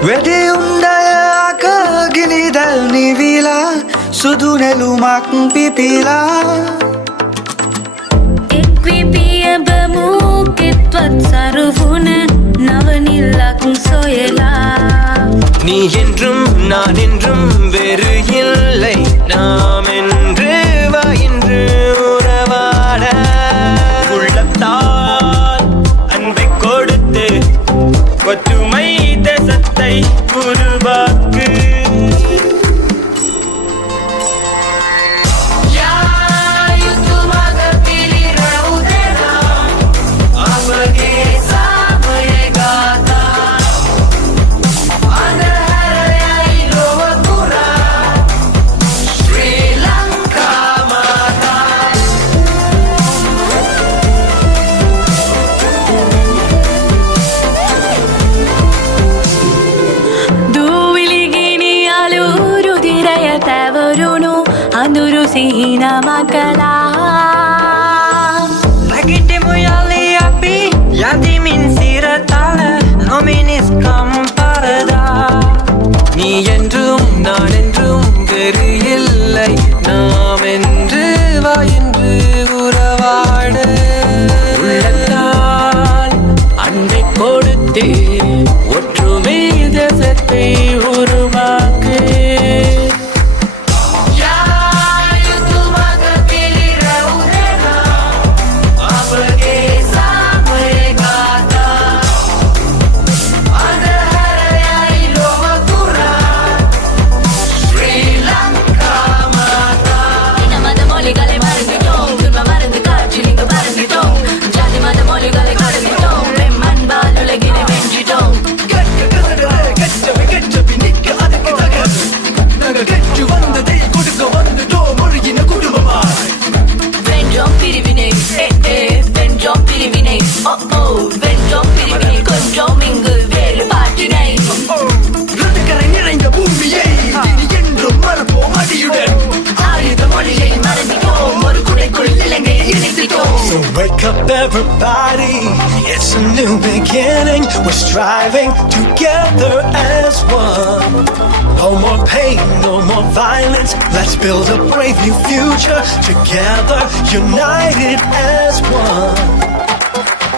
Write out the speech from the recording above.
Wedi undaya ka ginidal ni vila Sudune lumak pipila Ekvipiya bemukit wat saruvune Navanillak soyela நீ என்றும் நான் என்றும் வேறு இல்லை நாம் என்று வா என்று உறவாட உள்ளத்தால் அன்பை கொடுத்து ஒற்றுமை தேசத்தை உருவாக்கு Anduru sihina makala Rakite muyali api Yadi min siratala Nominis kamparada நீ என்றும் நான் என்றும் வேறு இல்லை நாம் என்று வா என்று உறவாட உள்ளத்தால் அன்பை கொடுத்து ஒற்றுமை தேசத்தை உருவாக்கு So wake up everybody, it's a new beginning. We're striving together as one. No more pain, no more violence. Let's build a brave new future together, united as one.